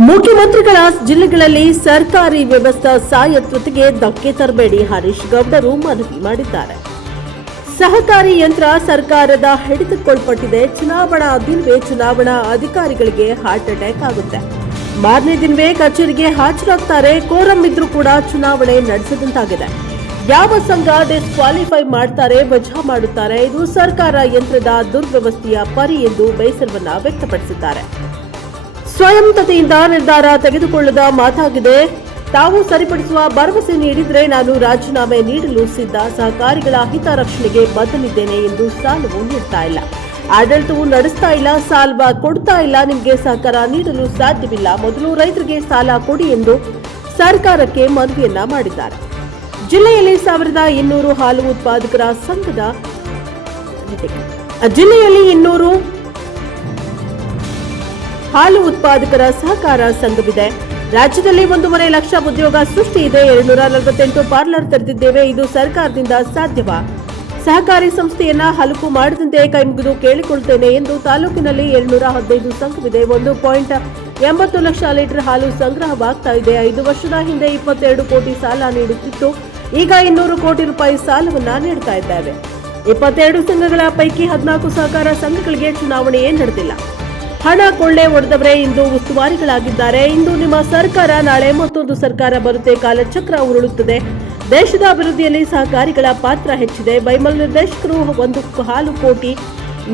ಮುಖ್ಯಮಂತ್ರಿಗಳ ಜಿಲ್ಲೆಗಳಲ್ಲಿ ಸರ್ಕಾರಿ ವ್ಯವಸ್ಥಾ ಸ್ವಾಯತ್ತತೆಗೆ ಧಕ್ಕೆ ತರಬೇಡಿ ಹರೀಶ್ ಗೌಡರು ಮನವಿ ಮಾಡಿದ್ದಾರೆ. ಸಹಕಾರಿ ಯಂತ್ರ ಸರ್ಕಾರದ ಹಿಡಿತಕ್ಕೊಳ್ಪಟ್ಟಿದೆ. ಚುನಾವಣಾ ದಿನವೇ ಚುನಾವಣಾ ಅಧಿಕಾರಿಗಳಿಗೆ ಹಾರ್ಟ್ ಅಟ್ಯಾಕ್ ಆಗುತ್ತೆ. ಮಾರನೇ ದಿನವೇ ಕಚೇರಿಗೆ ಹಾಜರಾಗ್ತಾರೆ. ಕೋರಂ ಇದ್ರೂ ಕೂಡ ಚುನಾವಣೆ ನಡೆಸದಂತಾಗಿದೆ. ಯಾವ ಸಂಘ ಡಿಸ್ಕ್ವಾಲಿಫೈ ಮಾಡ್ತಾರೆ, ವಜಾ ಮಾಡುತ್ತಾರೆ, ಇದು ಸರ್ಕಾರ ಯಂತ್ರದ ದುರ್ವ್ಯವಸ್ಥೆಯ ಪರಿ ಎಂದು ಬೇಸರವನ್ನ ವ್ಯಕ್ತಪಡಿಸಿದ್ದಾರೆ. ಸ್ವಯಂತತೆಯಿಂದ ನಿರ್ಧಾರ ತೆಗೆದುಕೊಳ್ಳದ ಮಾತಾಗಿದೆ. ತಾವು ಸರಿಪಡಿಸುವ ಭರವಸೆ ನೀಡಿದರೆ ನಾನು ರಾಜೀನಾಮೆ ನೀಡಲು ಸಿದ್ಧ ಸಹಕಾರಿಗಳ ಹಿತರಕ್ಷಣೆಗೆ ಬದ್ಧನಿದ್ದೇನೆ ಎಂದು ಸಾಲವು ನೀಡ್ತಾ ಇಲ್ಲ. ಆಡಳಿತವು ನಡೆಸ್ತಾ ಇಲ್ಲ ಸಾಲ ಕೊಡ್ತಾ ಇಲ್ಲ, ನಿಮಗೆ ಸಹಕಾರ ನೀಡಲು ಸಾಧ್ಯವಿಲ್ಲ, ಮೊದಲು ರೈತರಿಗೆ ಸಾಲ ಕೊಡಿ ಎಂದು ಸರ್ಕಾರಕ್ಕೆ ಮನವಿಯನ್ನ ಮಾಡಿದ್ದಾರೆ. ಜಿಲ್ಲೆಯಲ್ಲಿ ಸಾವಿರದ ಇನ್ನೂರು ಹಾಲು ಉತ್ಪಾದಕರ ಸಂಘದ ಜಿಲ್ಲೆಯಲ್ಲಿ ಇನ್ನೂರು ಹಾಲು ಉತ್ಪಾದಕರ ಸಹಕಾರ ಸಂಘವಿದೆ. ರಾಜ್ಯದಲ್ಲಿ ಒಂದೂವರೆ ಲಕ್ಷ ಉದ್ಯೋಗ ಸೃಷ್ಟಿ ಇದೆ. ಎರಡ್ನೂರ ನಲವತ್ತೆಂಟು ಪಾರ್ಲರ್ ತೆರೆದಿದ್ದೇವೆ. ಇದು ಸರ್ಕಾರದಿಂದ ಸಾಧ್ಯವಾ. ಸಹಕಾರಿ ಸಂಸ್ಥೆಯನ್ನ ಹಲಕು ಮಾಡದಂತೆ ಕೈಮುಗಿದು ಕೇಳಿಕೊಳ್ತೇನೆ ಎಂದು ತಾಲೂಕಿನಲ್ಲಿ ಏಳ್ನೂರ ಹದಿನೈದು ಸಂಘವಿದೆ. ಒಂದು ಪಾಯಿಂಟ್ ಎಂಬತ್ತು ಲಕ್ಷ ಲೀಟರ್ ಹಾಲು ಸಂಗ್ರಹವಾಗ್ತಾ ಇದೆ. ಐದು ವರ್ಷದ ಹಿಂದೆ ಇಪ್ಪತ್ತೆರಡು ಕೋಟಿ ಸಾಲ ನೀಡುತ್ತಿತ್ತು. ಈಗ ಇನ್ನೂರು ಕೋಟಿ ರೂಪಾಯಿ ಸಾಲವನ್ನ ನೀಡ್ತಾ ಇದ್ದೇವೆ. ಇಪ್ಪತ್ತೆರಡು ಸಂಘಗಳ ಪೈಕಿ ಹದಿನಾಲ್ಕು ಸಹಕಾರ ಸಂಘಗಳಿಗೆ ಚುನಾವಣೆಯೇ ನಡೆದಿಲ್ಲ. ಹಣ ಕೊಳ್ಳೆ ಹೊಡೆದವರೇ ಇಂದು ಉಸ್ತುವಾರಿಗಳಾಗಿದ್ದಾರೆ. ಇಂದು ನಿಮ್ಮ ಸರ್ಕಾರ, ನಾಳೆ ಮತ್ತೊಂದು ಸರ್ಕಾರ ಬರುತ್ತೆ. ಕಾಲಚಕ್ರ ಉರುಳುತ್ತದೆ. ದೇಶದ ಅಭಿವೃದ್ಧಿಯಲ್ಲಿ ಸಹಕಾರಿಗಳ ಪಾತ್ರ ಹೆಚ್ಚಿದೆ. ಬೈಮಲ್ ನಿರ್ದೇಶಕರು ಒಂದು ಹಾಲು ಕೋಟಿ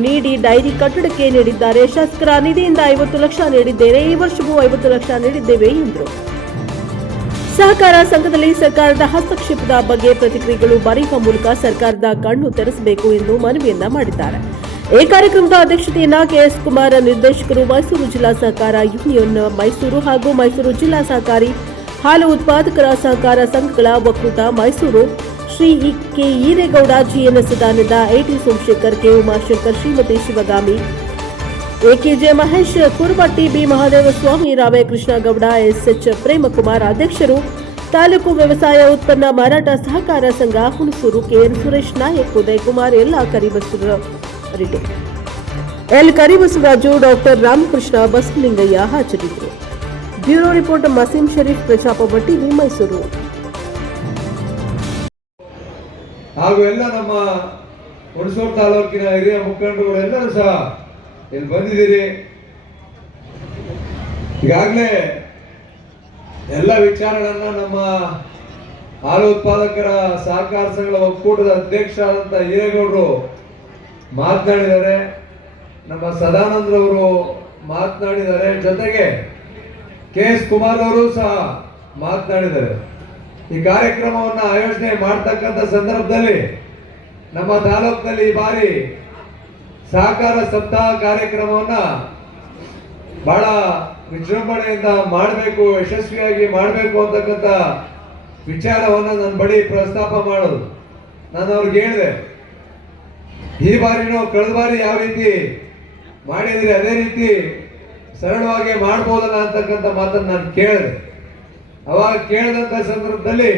ನೀಡಿ ಡೈರಿ ಕಟ್ಟಡಕ್ಕೆ ನೀಡಿದ್ದಾರೆ. ಶಾಸಕರ ನಿಧಿಯಿಂದ ಐವತ್ತು ಲಕ್ಷ ನೀಡಿದ್ದೇನೆ. ಈ ವರ್ಷವೂ ಐವತ್ತು ಲಕ್ಷ ನೀಡಿದ್ದೇವೆ, ಎಂದರು. ಸಹಕಾರ ಸಂಘದಲ್ಲಿ ಸರ್ಕಾರದ ಹಸ್ತಕ್ಷೇಪದ ಬಗ್ಗೆ ಪ್ರತಿಕ್ರಿಯೆಗಳು ಬರೆಯುವ ಮೂಲಕ ಸರ್ಕಾರದ ಕಣ್ಣು ತೆರೆಸಬೇಕು ಎಂದು ಮನವಿಯನ್ನ ಮಾಡಿದ್ದಾರೆ. ಈ ಕಾರ್ಯಕ್ರಮದ ಅಧ್ಯಕ್ಷತೆಯನ್ನ ಕೆಎಸ್ ಕುಮಾರ್, ನಿರ್ದೇಶಕರು, ಮೈಸೂರು ಜಿಲ್ಲಾ ಸಹಕಾರ ಯೂನಿಯನ್, ಮೈಸೂರು ಹಾಗೂ ಮೈಸೂರು ಜಿಲ್ಲಾ ಸಹಕಾರಿ ಹಾಲು ಉತ್ಪಾದಕರ ಸಹಕಾರ ಸಂಘಗಳ ಒಕ್ಕೂಟ Mysuru Shri K Eregowda GN Sadananda AT Somashekar, K Umashankar Shrimati Shivagami AKJ Mahesh, Kurubatti B Mahadeva Swami Ramakrishna Gowda SH Premkumar ಅಧ್ಯಕ್ಷರು, ತಾಲೂಕು ವ್ಯವಸಾಯ ಉತ್ಪನ್ನ ಮಾರಾಟ ಸಹಕಾರ ಸಂಘ ಹುಣಸೂರು ಕೆಎನ್ ಸುರೇಶ್ ನಾಯಕ್ ಉದಯ್ ಕುಮಾರ್ ಎಲ್ಲ ಕರಿಬಸವರಾಜು ಎಲ್ ಕರಿಬಸವರಾಜು ಡಾಕ್ಟರ್ ರಾಮಕೃಷ್ಣ ಬಸವಲಿಂಗಯ್ಯ ಹಾಜರಿದ್ದರು. ಬ್ಯೂರೋ ರಿಪೋರ್ಟ್ ಮಸೀಂ ಶರೀಫ್, ಪ್ರಜಾಪ ಟಿವಿ ಮೈಸೂರು. ಹಾಗೂ ಎಲ್ಲ ನಮ್ಮ ಹುಣಸೂರು ತಾಲೂಕಿನ ಹಿರಿಯ ಮುಖಂಡರುಗಳೆಲ್ಲರೂ ಸಹ ಇಲ್ಲಿ ಬಂದಿದ್ದೀರಿ. ಈಗಾಗಲೇ ಎಲ್ಲ ವಿಚಾರಗಳನ್ನ ನಮ್ಮ ಹಾಲು ಉತ್ಪಾದಕರ ಸಹಕಾರ ಸಂಘಗಳ ಒಕ್ಕೂಟದ ಅಧ್ಯಕ್ಷರಾದಂಥ ಹಿರೇಗೌಡರು ಮಾತನಾಡಿದ್ದಾರೆ ನಮ್ಮ ಸದಾನಂದ್ರವರು ಮಾತನಾಡಿದ್ದಾರೆ ಜೊತೆಗೆ ಕೆ ಎಸ್ ಕುಮಾರ್ ಅವರು ಸಹ ಮಾತನಾಡಿದ್ದಾರೆ ಈ ಕಾರ್ಯಕ್ರಮವನ್ನು ಆಯೋಜನೆ ಮಾಡ್ತಕ್ಕಂಥ ಸಂದರ್ಭದಲ್ಲಿ ನಮ್ಮ ತಾಲೂಕಿನಲ್ಲಿ ಈ ಬಾರಿ ಸಹಕಾರ ಸಪ್ತಾಹ ಕಾರ್ಯಕ್ರಮವನ್ನು ಬಹಳ ವಿಜೃಂಭಣೆಯಿಂದ ಮಾಡಬೇಕು, ಯಶಸ್ವಿಯಾಗಿ ಮಾಡಬೇಕು ಅಂತಕ್ಕಂಥ ವಿಚಾರವನ್ನು ನನ್ನ ಬಳಿ ಪ್ರಸ್ತಾಪ ಮಾಡೋದು. ನಾನು ಅವ್ರಿಗೆ ಹೇಳಿದೆ. ಈ ಬಾರಿನೂ ಕಳೆದ ಬಾರಿ ಯಾವ ರೀತಿ ಮಾಡಿದ್ರಿ ಅದೇ ರೀತಿ ಸರಳವಾಗಿ ಮಾಡ್ಬೋದಲ್ಲ ಅಂತಕ್ಕಂಥ ಮಾತನ್ನು ನಾನು ಕೇಳಿದೆ. ಅವಾಗ ಕೇಳಿದಂಥ ಸಂದರ್ಭದಲ್ಲಿ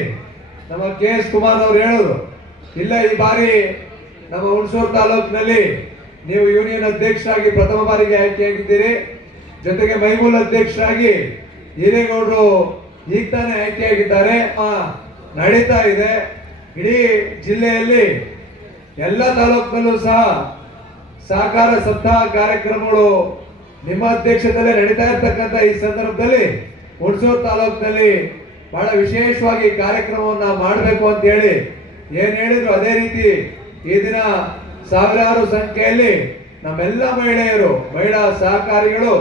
ನಮ್ಮ ಕೆ ಎಸ್ ಕುಮಾರ್ ಅವರು ಹೇಳಿದ್ರು ಇಲ್ಲ, ಈ ಬಾರಿ ನಮ್ಮ ಹುಣಸೂರು ತಾಲೂಕಿನಲ್ಲಿ ನೀವು ಯೂನಿಯನ್ ಅಧ್ಯಕ್ಷರಾಗಿ ಪ್ರಥಮ ಬಾರಿಗೆ ಆಯ್ಕೆಯಾಗಿದ್ದೀರಿ. ಜೊತೆಗೆ ಮೈಮೂಲ್ ಅಧ್ಯಕ್ಷರಾಗಿ ಹಿರೇಗೌಡರು ಈಗ ತಾನೇ ಆಯ್ಕೆಯಾಗಿದ್ದಾರೆ ನಡೀತಾ ಇದೆ. ಇಡೀ ಜಿಲ್ಲೆಯಲ್ಲಿ ಎಲ್ಲ ತಾಲೂಕಿನಲ್ಲೂ ಸಹ ಸಹಕಾರ ಸಪ್ತಾಹ ಕಾರ್ಯಕ್ರಮಗಳು ನಿಮ್ಮ ಅಧ್ಯಕ್ಷತೆಯಲ್ಲಿ ನಡೀತಾ ಇರ್ತಕ್ಕಂಥ ಈ ಸಂದರ್ಭದಲ್ಲಿ ಹುಣಸೂರು ತಾಲೂಕಿನಲ್ಲಿ ಬಹಳ ವಿಶೇಷವಾಗಿ ಕಾರ್ಯಕ್ರಮವನ್ನು ಮಾಡಬೇಕು ಅಂತ ಹೇಳಿ ಏನು ಹೇಳಿದ್ರು ಅದೇ ರೀತಿ ಈ ದಿನ ಸಾವಿರಾರು ಸಂಖ್ಯೆಯಲ್ಲಿ ನಮ್ಮೆಲ್ಲ ಮಹಿಳೆಯರು, ಮಹಿಳಾ ಸಹಕಾರಿಗಳು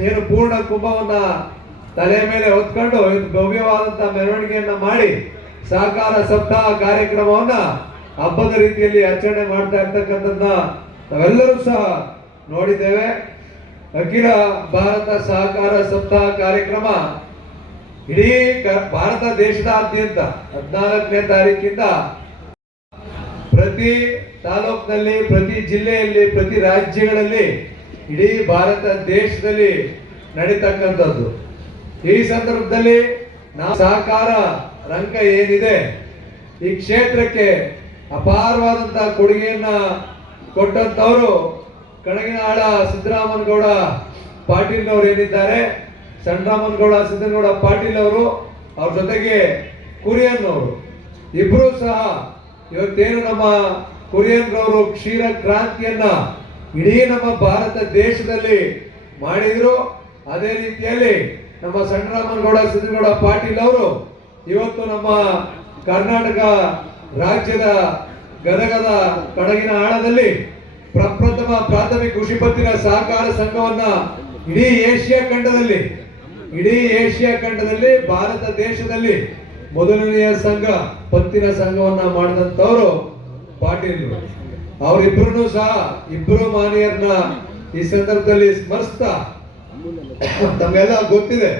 ಏನು ಪೂರ್ಣ ಕುಂಭವನ್ನ ತಲೆ ಮೇಲೆ ಹೊತ್ಕೊಂಡು ಭವ್ಯವಾದಂತಹ ಭವ್ಯವಾದಂತ ಮೆರವಣಿಗೆಯನ್ನ ಮಾಡಿ ಸಹಕಾರ ಸಪ್ತಾಹ ಕಾರ್ಯಕ್ರಮವನ್ನ ಹಬ್ಬದ ರೀತಿಯಲ್ಲಿ ಆಚರಣೆ ಮಾಡ್ತಾ ಇರ್ತಕ್ಕಂಥದ್ದನ್ನ ನಾವೆಲ್ಲರೂ ಸಹ ನೋಡಿದ್ದೇವೆ. ಅಖಿಲ ಭಾರತ ಸಹಕಾರ ಸಪ್ತಾಹ ಕಾರ್ಯಕ್ರಮ ಇಡೀ ಭಾರತ ದೇಶದಾದ್ಯಂತ ಹದಿನಾಲ್ಕನೇ ತಾರೀಕಿಂದ ಪ್ರತಿ ತಾಲೂಕಿನಲ್ಲಿ, ಪ್ರತಿ ಜಿಲ್ಲೆಯಲ್ಲಿ, ಪ್ರತಿ ರಾಜ್ಯಗಳಲ್ಲಿ ಇಡೀ ಭಾರತ ದೇಶದಲ್ಲಿ ನಡೀತಕ್ಕಂಥದ್ದು. ಈ ಸಂದರ್ಭದಲ್ಲಿ ನಾವು ಸಹಕಾರ ರಂಗ ಏನಿದೆ, ಈ ಕ್ಷೇತ್ರಕ್ಕೆ ಅಪಾರವಾದಂತಹ ಕೊಡುಗೆಯನ್ನ ಕೊಟ್ಟಂತವರು ಕಣಗಿನಾಳ ಸಿದ್ದರಾಮನಗೌಡ ಪಾಟೀಲ್ ಅವರು ಏನಿದ್ದಾರೆ ಚಂದ್ರಮನಗೌಡ ಸಿದ್ದನಗೌಡ ಪಾಟೀಲ್ ಅವರು ಅವ್ರ ಜೊತೆಗೆ ಕುರಿಯನ್ ಅವರು ಇಬ್ರು ಸಹ ಇವತ್ತೇನು ನಮ್ಮ ಕುರಿಯನ್ ಅವರು ಕ್ಷೀರ ಕ್ರಾಂತಿಯನ್ನ ಇಡೀ ನಮ್ಮ ಭಾರತ ದೇಶದಲ್ಲಿ ಮಾಡಿದ್ರು. ಅದೇ ರೀತಿಯಲ್ಲಿ ನಮ್ಮ ಸಣ್ಣರಾಮನಗೌಡ ಸಿದ್ದನಗೌಡ ಪಾಟೀಲ್ ಅವರು ಇವತ್ತು ನಮ್ಮ ಕರ್ನಾಟಕ ರಾಜ್ಯದ ಗದಗದ ಕಡಗಿನ ಆಳದಲ್ಲಿ ಪ್ರಪ್ರಥಮ ಪ್ರಾಥಮಿಕ ಕೃಷಿ ಪತ್ತಿನ ಸಹಕಾರ ಸಂಘವನ್ನ ಇಡೀ ಏಷ್ಯಾ ಖಂಡದಲ್ಲಿ, ಇಡೀ ಏಷ್ಯಾ ಖಂಡದಲ್ಲಿ, ಭಾರತ ದೇಶದಲ್ಲಿ ಮೊದಲನೆಯ ಸಂಘ, ಪತ್ತಿನ ಸಂಘವನ್ನ ಮಾಡಿದಂತವರು ಪಾಟೀಲ್ ಅವರಿಬ್ರು ಸಹ ಇಬ್ರು ಮಾನಿಯರ್ನ ಈ ಸಂದರ್ಭದಲ್ಲಿ ಸ್ಮರಿಸ್ತಾ. ತಮ್ಗೆಲ್ಲ ಗೊತ್ತಿದೆ.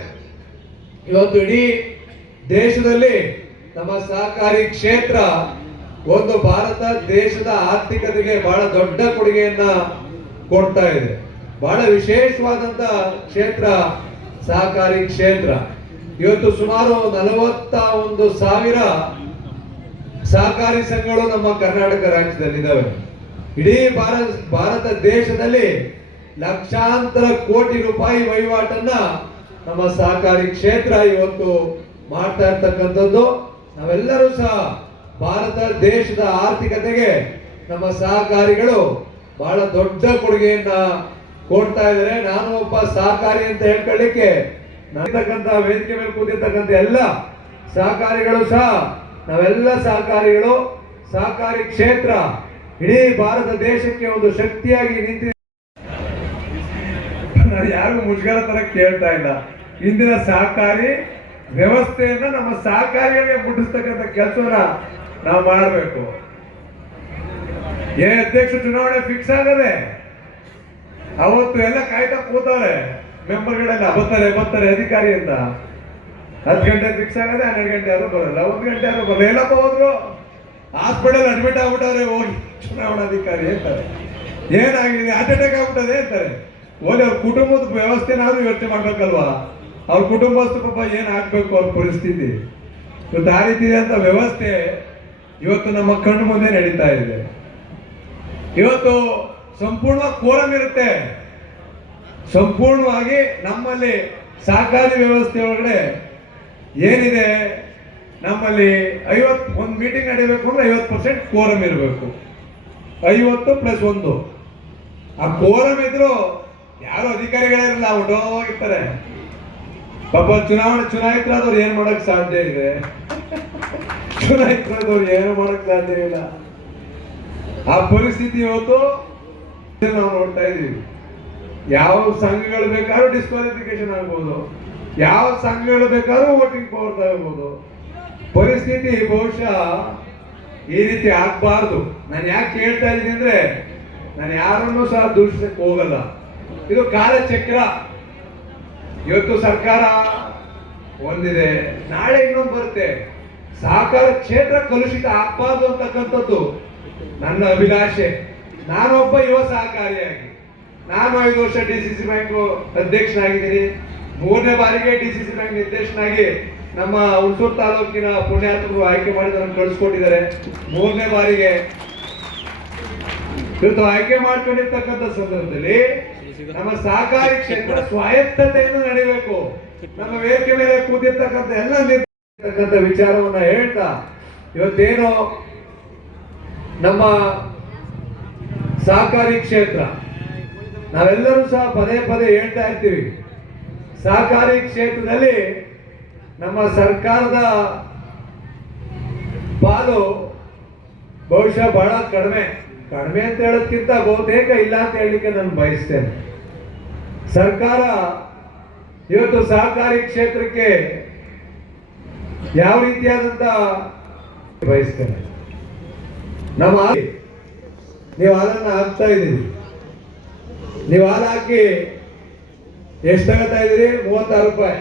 ಇವತ್ತು ಇಡೀ ದೇಶದಲ್ಲಿ ನಮ್ಮ ಸಹಕಾರಿ ಕ್ಷೇತ್ರ ಒಂದು ಭಾರತ ದೇಶದ ಆರ್ಥಿಕತೆಗೆ ಬಹಳ ದೊಡ್ಡ ಕೊಡುಗೆಯನ್ನ ಕೊಡ್ತಾ ಇದೆ. ಬಹಳ ವಿಶೇಷವಾದಂತ ಕ್ಷೇತ್ರ ಸಹಕಾರಿ ಕ್ಷೇತ್ರ. ಇವತ್ತು ಸುಮಾರು ನಲವತ್ತ ಒಂದು ಸಾವಿರ ಸಹಕಾರಿ ಸಂಘಗಳು ನಮ್ಮ ಕರ್ನಾಟಕ ರಾಜ್ಯದಲ್ಲಿ ಇದಾವೆ ಇಡೀ ಭಾರತ ಭಾರತ ದೇಶದಲ್ಲಿ ಲಕ್ಷಾಂತರ ಕೋಟಿ ರೂಪಾಯಿ ವಹಿವಾಟನ್ನ ನಮ್ಮ ಸಹಕಾರಿ ಕ್ಷೇತ್ರ ಇವತ್ತು ಮಾಡ್ತಾ ಇರ್ತಕ್ಕಂಥದ್ದು. ನಾವೆಲ್ಲರೂ ಸಹ ಭಾರತ ದೇಶದ ಆರ್ಥಿಕತೆಗೆ ನಮ್ಮ ಸಹಕಾರಿಗಳು ಬಹಳ ದೊಡ್ಡ ಕೊಡುಗೆಯನ್ನ ಕೊಡ್ತಾ ಇದ್ದಾರೆ. ನಾನು ಒಬ್ಬ ಸಹಕಾರಿ ಅಂತ ಹೇಳ್ಕೊಳ್ಳಿಕ್ಕೆ ನನ್ನತಕ್ಕಂತ ವೇದಿಕೆ ಮೇಲೆ ಕೂತಿರ್ತಕ್ಕಂಥ ಎಲ್ಲ ಸಹಕಾರಿಗಳು ಸಹ, ನಾವೆಲ್ಲ ಸಹಕಾರಿಗಳು. ಸಹಕಾರಿ ಕ್ಷೇತ್ರ ಇಡೀ ಭಾರತ ದೇಶಕ್ಕೆ ಒಂದು ಶಕ್ತಿಯಾಗಿ ನಿಂತಿದೆ. ಯಾರಿಗೂ ಮುಜುಗರ ತರ ಕೇಳ್ತಾ ಇಲ್ಲ. ಇಂದಿನ ಸಹಕಾರಿ ವ್ಯವಸ್ಥೆಯನ್ನ ನಮ್ಮ ಸಹಕಾರಿಗಳಿಗೆ ಮುಟ್ಟಿಸ್ತಕ್ಕಂಥ ಕೆಲಸವನ್ನ ನಾವು ಮಾಡಬೇಕು. ಏ ಅಧ್ಯಕ್ಷ, ಚುನಾವಣೆ ಫಿಕ್ಸ್ ಆಗದೆ ಅವತ್ತು ಎಲ್ಲ ಕಾಯ್ತಾ ಕೂತಾರೆ. ಮೆಂಬರ್ಗಳೆಲ್ಲ ಬರ್ತಾರೆ ಬರ್ತಾರೆ ಅಧಿಕಾರಿ ಅಂತ ಹತ್ತು ಗಂಟೆ ಫಿಕ್ಸ್ ಆಗದೆ ಹನ್ನೆರಡು ಗಂಟೆ ಯಾರು ಬರಲ್ಲ. ಒಂದು ಗಂಟೆ ಯಾರು ಬರಲ್ಲ. ಎಲ್ಲಪ್ಪ ಹೋದ್ರು ಹಾಸ್ಪಿಟಲ್ ಅಡ್ಮಿಟ್ ಆಗ್ಬಿಟ್ಟವ್ರೆ, ಹೋಗಿ ಚುನಾವಣಾಧಿಕಾರಿ ಅಂತಾರೆ ಏನಾಗಿದೆ? ಹಾರ್ಟ್ ಅಟ್ಯಾಕ್ ಆಗ್ಬಿಟ್ಟದೆ ಅಂತಾರೆ ಹೋಗಿ ಅವ್ರ ಕುಟುಂಬದ ವ್ಯವಸ್ಥೆನಾದ್ರೂ ಯೋಚನೆ ಮಾಡ್ಬೇಕಲ್ವಾ? ಅವ್ರ ಕುಟುಂಬಸ್ಥರು ಪಾಪ ಏನು ಹಾಕ್ಬೇಕು ಅವ್ರ ಪರಿಸ್ಥಿತಿ? ಇವತ್ತು ಆ ರೀತಿ ಅಂತ ವ್ಯವಸ್ಥೆ ಇವತ್ತು ನಮ್ಮ ಕಣ್ಣು ಮುಂದೆ ನಡೀತಾ ಇದೆ. ಇವತ್ತು ಸಂಪೂರ್ಣ ಕೋರಂ ಇರುತ್ತೆ. ಸಂಪೂರ್ಣವಾಗಿ ನಮ್ಮಲ್ಲಿ ಸಹಕಾರಿ ವ್ಯವಸ್ಥೆ ಒಳಗಡೆ ಏನಿದೆ? ನಮ್ಮಲ್ಲಿ ಐವತ್ತು ಒಂದು ಮೀಟಿಂಗ್ ನಡೀಬೇಕು ಅಂದ್ರೆ ಐವತ್ತು ಪರ್ಸೆಂಟ್ ಕೋರಂ ಇರಬೇಕು. ಐವತ್ತು ಪ್ಲಸ್ ಒಂದು. ಆ ಕೋರಂ ಇದ್ರು ಯಾರು ಅಧಿಕಾರಿಗಳಿರಲ್ಲ ಹೊಟ್ಟೋಗಿರ್ತಾರೆ ಪಾಪ ಚುನಾವಣೆ, ಚುನಾಯಿತರಾದವ್ರು ಏನ್ ಮಾಡಕ್ ಸಾಧ್ಯ ಇದೆ? ಚುನಾಯಿತರಾದವ್ರು ಏನು ಮಾಡಕ್ ಸಾಧ್ಯ ಇಲ್ಲ. ಆ ಪರಿಸ್ಥಿತಿ ಇವತ್ತು ನಾವು ನೋಡ್ತಾ ಇದೀವಿ ಯಾವ ಸಂಘಗಳು ಬೇಕಾದ್ರೂ ಡಿಸ್ಕ್ವಾಲಿಫಿಕೇಶನ್ ಆಗ್ಬೋದು. ಯಾವ ಸಂಘಗಳು ಬೇಕಾದ್ರೂ ವೋಟಿಂಗ್ ಪವರ್ ತಗೋಬಹುದು ಪರಿಸ್ಥಿತಿ ಬಹುಶಃ ಈ ರೀತಿ ಆಗ್ಬಾರ್ದು. ನಾನು ಯಾಕೆ ಹೇಳ್ತಾ ಇದ್ದೀನಿ ಅಂದ್ರೆ, ನಾನು ಯಾರನ್ನೂ ಸಹ ದೂಷಿಸಕ್ಕೆ ಹೋಗಲ್ಲ. ಇದು ಕಾಲಚಕ್ರ. ಇವತ್ತು ಸರ್ಕಾರ ಒಂದಿದೆ ನಾಳೆ ಇನ್ನೊಂದು ಬರುತ್ತೆ. ಸಹಕಾರ ಕ್ಷೇತ್ರ ಕಲುಷಿತ ಆಗ್ಬಾರ್ದು ಅಂತಕ್ಕಂಥದ್ದು ನನ್ನ ಅಭಿಲಾಷೆ. ನಾನೊಬ್ಬ ಯುವ ಸಹಕಾರಿಯಾಗಿ. ನಾನು ಐದು ವರ್ಷ ಡಿ ಸಿ ಸಿ ಬ್ಯಾಂಕ್ ಅಧ್ಯಕ್ಷನಾಗಿದ್ದೀನಿ. ಮೂರನೇ ಬಾರಿಗೆ ಡಿ ಸಿ ಸಿ ಬ್ಯಾಂಕ್ ನಿರ್ದೇಶನಾಗಿ ನಮ್ಮ ಹುಣಸೂರು ತಾಲೂಕಿನ ಪುಣ್ಯಾತ್ಮರು ಆಯ್ಕೆ ಮಾಡಿ ನನ್ನ ಕಳಿಸ್ಕೊಟ್ಟಿದ್ದಾರೆ ಮೂರನೇ ಬಾರಿಗೆ. ಇವತ್ತು ಆಯ್ಕೆ ಮಾಡ್ಕೊಂಡಿರ್ತಕ್ಕಂಥ ಸಂದರ್ಭದಲ್ಲಿ ನಮ್ಮ ಸಹಕಾರಿ ಕ್ಷೇತ್ರ ಸ್ವಾಯತ್ತತೆಯನ್ನು ನಡಿಬೇಕು ನಮ್ಮ ವೇದಿಕೆ ಮೇಲೆ ಕೂತಿರ್ತಕ್ಕಂಥ ಎಲ್ಲ ನಿರ್ತಕ್ಕಂಥ ವಿಚಾರವನ್ನ ಹೇಳ್ತಾ ಇವತ್ತೇನು ನಮ್ಮ ಸಹಕಾರಿ ಕ್ಷೇತ್ರ ನಾವೆಲ್ಲರೂ ಸಹ ಪದೇ ಪದೇ ಹೇಳ್ತಾ ಇರ್ತೀವಿ. ಸಹಕಾರಿ ಕ್ಷೇತ್ರದಲ್ಲಿ ನಮ್ಮ ಸರ್ಕಾರದ ಪಾಲು ಬಹುಶಃ ಬಹಳ ಕಡಿಮೆ. ಕಡಿಮೆ ಅಂತ ಹೇಳೋದಕ್ಕಿಂತ ಬಹುತೇಕ ಇಲ್ಲ ಅಂತ ಹೇಳಲಿಕ್ಕೆ ನಾನು ಬಯಸ್ತೇನೆ. ಸರ್ಕಾರ ಇವತ್ತು ಸಹಕಾರಿ ಕ್ಷೇತ್ರಕ್ಕೆ ಯಾವ ರೀತಿಯಾದಂತ ಬಯಸ್ತೇನೆ. ನಮ್ಮ ನೀವು ಹಾಲನ್ನು ಹಾಕ್ತಾ ಇದ್ದೀರಿ. ನೀವು ಹಾಲು ಹಾಕಿ ಎಷ್ಟು ತಗೋತಾ ಇದ್ದೀರಿ? ಮೂವತ್ತಾರು ರೂಪಾಯಿ.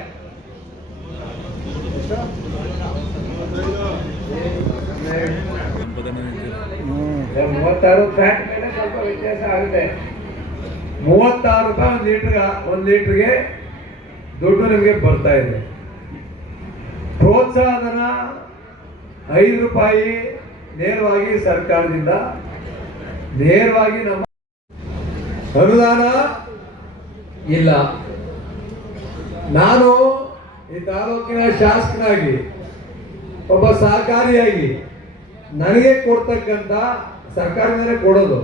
ಮೂವತ್ತಾರು ಫ್ಯಾಟ್ ಮೇಲೆ ಸ್ವಲ್ಪ ವ್ಯತ್ಯಾಸ ಆಗುತ್ತೆ. ಮೂವತ್ತಾರು ರೂಪಾಯಿ ಒಂದು ಲೀಟರ್ ಒಂದು ಲೀಟರ್ಗೆ ದುಡ್ಡು ನಿಮಗೆ ಬರ್ತಾ ಇದೆ. ಪ್ರೋತ್ಸಾಹಧನ ಐದು ರೂಪಾಯಿ ನೇರವಾಗಿ ಸರ್ಕಾರದಿಂದ, ನೇರವಾಗಿ ನಮ್ಮ ಅನುದಾನ ಇಲ್ಲ. ನಾನು ಈ ತಾಲೂಕಿನ ಶಾಸಕನಾಗಿ, ಒಬ್ಬ ಸಹಕಾರಿಯಾಗಿ, ನನಗೆ ಕೊಡ್ತಕ್ಕಂಥ ಸರ್ಕಾರದಿಂದಲೇ ಕೊಡೋದು.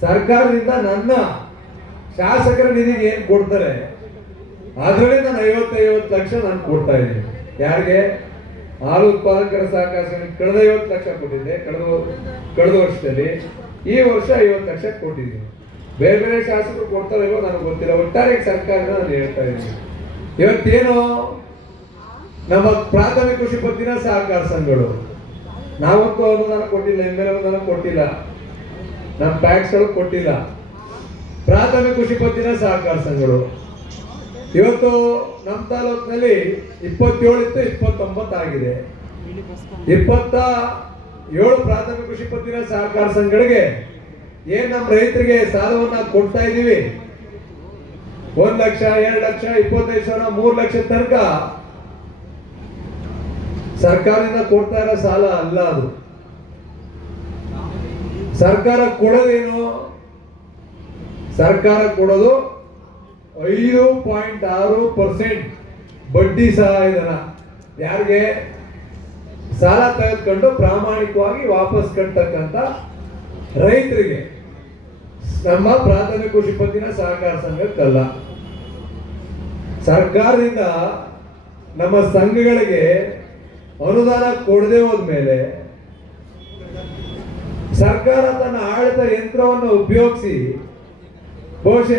ಸರ್ಕಾರದಿಂದ ನನ್ನ ಶಾಸಕರ ನಿಧಿಗೆ ಏನು ಕೊಡ್ತಾರೆ? ಅದರಲ್ಲಿ ನಾನು ಐವತ್ತೈವತ್ತು ಲಕ್ಷ ನಾನು ಕೊಡ್ತಾ ಇದ್ದೀನಿ. ಯಾರಿಗೆ? ಹಾಲು ಉತ್ಪಾದಕರ ಸಹಕಾರ ಕಳೆದ ಐವತ್ತು ಲಕ್ಷ ಕೊಟ್ಟಿದ್ದೆ. ಕಳೆದ ಕಳೆದ ವರ್ಷದಲ್ಲಿ ಈ ವರ್ಷ ಐವತ್ತು ಲಕ್ಷ ಕೊಟ್ಟಿದ್ದೀನಿ. ಬೇರೆ ಬೇರೆ ಶಾಸಕರು ಕೊಡ್ತಾರೆ ನನಗೆ ಗೊತ್ತಿಲ್ಲ. ಒಟ್ಟಾರೆ ಸರ್ಕಾರ ನಾನು ಹೇಳ್ತಾ ಇದ್ದೀನಿ. ಇವತ್ತೇನು ನಮ್ಮ ಪ್ರಾಥಮಿಕ ಕೃಷಿ ಪತ್ತಿನ ಸಹಕಾರ ಸಂಘಗಳು ನಾವಂತೂ ಅನುದಾನ ಕೊಟ್ಟಿಲ್ಲ ಎಂ ಎಲ್ ಅನುದಾನ ಕೊಟ್ಟಿಲ್ಲ ನಮ್ಮ ಬ್ಯಾಂಕ್ಸ್ಗಳು ಕೊಟ್ಟಿಲ್ಲ. ಪ್ರಾಥಮಿಕ ಕೃಷಿ ಪತ್ತಿನ ಸಹಕಾರ ಸಂಘಗಳು. ಇವತ್ತು ನಮ್ಮ ತಾಲೂಕಿನಲ್ಲಿ ಇಪ್ಪತ್ತೇಳು ಇತ್ತು, ಇಪ್ಪತ್ತೊಂಬತ್ತು ಆಗಿದೆ. ಇಪ್ಪತ್ತ ಏಳು ಪ್ರಾಥಮಿಕ ಕೃಷಿ ಪತ್ತಿನ ಸಹಕಾರ ಸಂಘಗಳಿಗೆ ಏನ್ ನಮ್ಮ ರೈತರಿಗೆ ಸಾಲವನ್ನ ಕೊಡ್ತಾ ಇದ್ದೀವಿ? ಒಂದ್ ಲಕ್ಷ, ಎರಡು ಲಕ್ಷ, ಇಪ್ಪತ್ತೈದು ಸಾವಿರ, ಮೂರು ಲಕ್ಷ ತನಕ ಸರ್ಕಾರದಿಂದ ಕೊಡ್ತಾ ಇರೋ ಸಾಲ ಅಲ್ಲ ಅದು. ಸರ್ಕಾರ ಕೊಡೋದೇನು? ಸರ್ಕಾರ ಕೊಡೋದು ಐದು ಪಾಯಿಂಟ್ ಆರು ಪರ್ಸೆಂಟ್ ಬಡ್ಡಿ ಸಹಾಯಧನ. ಯಾರಿಗೆ? ಸಾಲ ತೆಗೆದುಕೊಂಡು ಪ್ರಾಮಾಣಿಕವಾಗಿ ವಾಪಸ್ ಕಟ್ಟತಕ್ಕಂಥ ರೈತರಿಗೆ. ನಮ್ಮ ಪ್ರಾಥಮಿಕ ಕೃಷಿ ಪತ್ತಿನ ಸಹಕಾರ ಸಂಘಕ್ಕಲ್ಲ. ಸರ್ಕಾರದಿಂದ ನಮ್ಮ ಸಂಘಗಳಿಗೆ ಅನುದಾನ ಕೊಡದೆ ಹೋದ್ಮೇಲೆ ಸರ್ಕಾರ ತನ್ನ ಆಡಳಿತ ಯಂತ್ರವನ್ನು ಉಪಯೋಗಿಸಿ ಬಹುಶಃ